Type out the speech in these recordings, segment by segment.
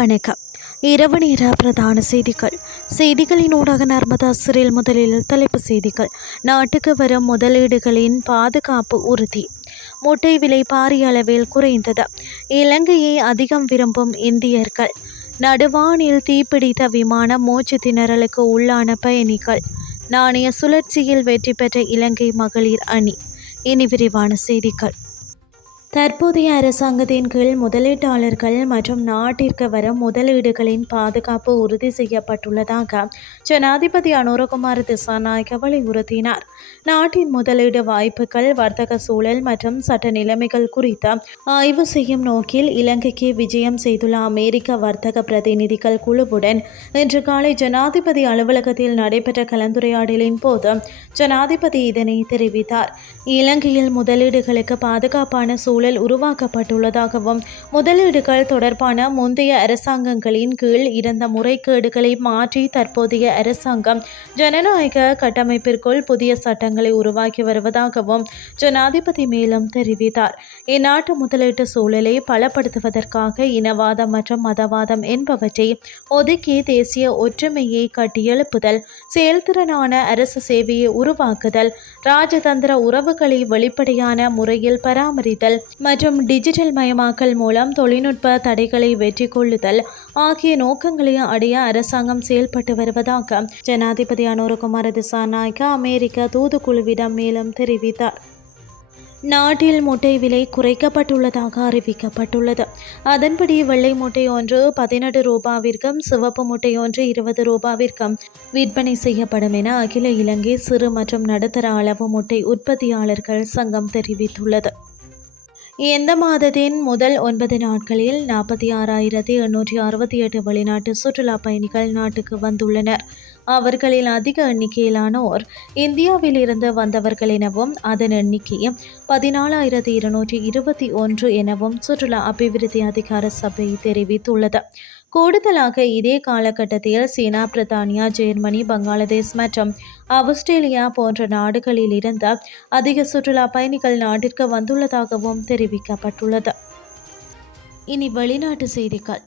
வணக்கம். இரவு நேர பிரதான செய்திகள். செய்திகளின் ஊடாக நர்மதா சிறில் முதலில் தலைப்பு செய்திகள். நாட்டுக்கு வரும் முதலீடுகளின் பாதுகாப்பு உறுதி. முட்டை விலை பாரிய அளவில் குறைந்தது. இலங்கையை அதிகம் விரும்பும் இந்தியர்கள். நடுவானில் தீப்பிடித்த விமானம் மூச்சு திணறலுக்கு உள்ளான பயணிகள். நாணய சுழற்சியில் வெற்றி பெற்ற இலங்கை மகளிர் அணி. இனி விரிவான செய்திகள். தற்போதைய அரசாங்கத்தின் கீழ் முதலீட்டாளர்கள் மற்றும் நாட்டிற்கு வரும் முதலீடுகளின் பாதுகாப்பு உறுதி செய்யப்பட்டுள்ளதாக ஜனாதிபதி அனுரகுமார் திசாநாயக்க வலியுறுத்தினார். நாட்டின் முதலீடு வாய்ப்புகள் வர்த்தக சூழல் மற்றும் சட்ட நிலைமைகள் குறித்து ஆய்வு செய்யும் நோக்கில் இலங்கைக்கு விஜயம் செய்துள்ள அமெரிக்க வர்த்தக பிரதிநிதிகள் குழுவுடன் இன்று காலை ஜனாதிபதி அலுவலகத்தில் நடைபெற்ற கலந்துரையாடலின் போது ஜனாதிபதி இதனை தெரிவித்தார். இலங்கையில் முதலீடுகளுக்கு பாதுகாப்பான சூழல் சூழல் உருவாக்கப்பட்டுள்ளதாகவும் முதலீடுகள் தொடர்பான முந்தைய அரசாங்கங்களின் கீழ் இருந்த முறைகேடுகளை மாற்றி தற்போதைய அரசாங்கம் ஜனநாயக கட்டமைப்பிற்குள் புதிய சட்டங்களை உருவாக்கி வருவதாகவும் ஜனாதிபதி மேலும் தெரிவித்தார். இந்நாட்டு முதலீட்டு சூழலை பலப்படுத்துவதற்காக இனவாதம் மற்றும் மதவாதம் என்பவற்றை ஒதுக்கி தேசிய ஒற்றுமையை கட்டியெழுப்புதல் செயல்திறனான அரசு சேவையை உருவாக்குதல் ராஜதந்திர உறவுகளை வெளிப்படையான முறையில் பராமரித்தல் மற்றும் டிஜிட்டல் மயமாக்கல் மூலம் தொழில்நுட்ப தடைகளை வெற்றி கொள்ளுதல் ஆகிய நோக்கங்களை அடைய அரசாங்கம் செயல்பட்டு வருவதாக ஜனாதிபதி அனுரகுமார திசாநாயக்க அமெரிக்க தூதுக்குழுவிடம் மேலும் தெரிவித்தார். நாட்டில் முட்டை விலை குறைக்கப்பட்டுள்ளதாக அறிவிக்கப்பட்டுள்ளது. அதன்படி வெள்ளை முட்டை ஒன்று பதினெட்டு ரூபாவிற்கும் சிவப்பு முட்டை ஒன்று இருபது ரூபாவிற்கும் விற்பனை செய்யப்படும் என அகில இலங்கை சிறு மற்றும் நடுத்தர அளவு முட்டை உற்பத்தியாளர்கள் சங்கம் தெரிவித்துள்ளது. இந்த மாதத்தின் முதல் ஒன்பது நாட்களில் நாற்பத்தி ஆறாயிரத்தி எண்ணூற்றி அறுபத்தி எட்டு வெளிநாட்டு சுற்றுலா பயணிகள் நாட்டுக்கு வந்துள்ளனர். அவர்களில் அதிக எண்ணிக்கையிலானோர் இந்தியாவில் இருந்து வந்தவர்கள் எனவும் அதன் எண்ணிக்கை பதினாலாயிரத்தி இருநூற்றி இருபத்தி ஒன்று எனவும் சுற்றுலா அபிவிருத்தி அதிகார சபை தெரிவித்துள்ளது. கூடுதலாக இதே காலகட்டத்தில் சீனா பிரித்தானியா ஜெர்மனி பங்களாதேஷ் மற்றும் ஆஸ்திரேலியா போன்ற நாடுகளில் இருந்து அதிக சுற்றுலா பயணிகள் நாட்டிற்கு வந்துள்ளதாகவும் தெரிவிக்கப்பட்டுள்ளது. இனி வெளிநாட்டு செய்திகள்.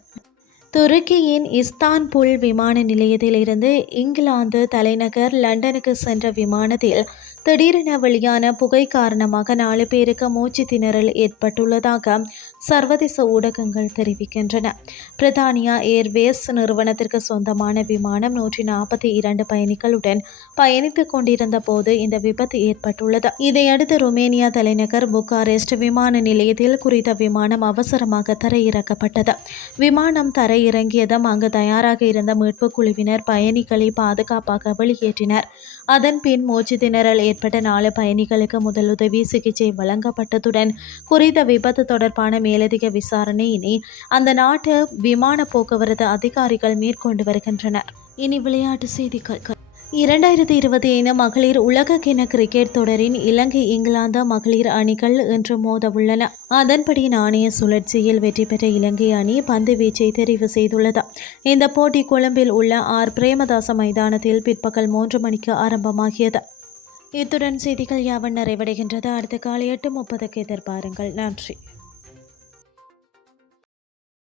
துருக்கியின் இஸ்தான்புல் விமான நிலையத்திலிருந்து இங்கிலாந்து தலைநகர் லண்டனுக்கு சென்ற விமானத்தில் திடீரென வெளியான புகை காரணமாக நாலு பேருக்கு மூச்சு திணறல் ஏற்பட்டுள்ளதாக சர்வதேச ஊடகங்கள் தெரிவிக்கின்றன. பிரித்தானியா ஏர்வேஸ் நிறுவனத்திற்கு சொந்தமான விமானம் நூற்றி நாற்பத்தி இரண்டு பயணிகளுடன் பயணித்துக் கொண்டிருந்த போது இந்த விபத்து ஏற்பட்டுள்ளது. இதையடுத்து ருமேனியா தலைநகர் புக்காரெஸ்ட் விமான நிலையத்தில் குறித்த விமானம் அவசரமாக தரையிறக்கப்பட்டது. விமானம் தரையிறங்கியதும் அங்கு தயாராக இருந்த மீட்பு குழுவினர் பயணிகளை பாதுகாப்பாக வெளியேற்றினர். அதன் பின் மூச்சு திணறல் ஏற்பட்ட நாலு பயணிகளுக்கு முதலுதவி சிகிச்சை வழங்கப்பட்டதுடன் குறித்த விபத்து தொடர்பான மேலதிக விசாரணையினை அந்த நாட்டு விமான போக்குவரத்து அதிகாரிகள் மேற்கொண்டு வருகின்றனர். இனி விளையாட்டு செய்திகள். இரண்டாயிரத்தி இருபத்தி ஐந்து மகளிர் உலக கிண கிரிக்கெட் தொடரின் இலங்கை இங்கிலாந்து மகளிர் அணிகள் இன்று மோத உள்ளன. அதன்படி நாணய சுழற்சியில் வெற்றி பெற்ற இலங்கை அணி பந்து வீச்சை தெரிவு செய்துள்ளது. இந்த போட்டி கொழும்பில் உள்ள ஆர். பிரேமதாச மைதானத்தில் பிற்பகல் மூன்று மணிக்கு ஆரம்பமாகியது. இத்துடன் செய்திகள் யாவன் நிறைவடைகின்றது. அடுத்த காலை எட்டு முப்பதுக்கு எதிர்பாருங்கள். நன்றி.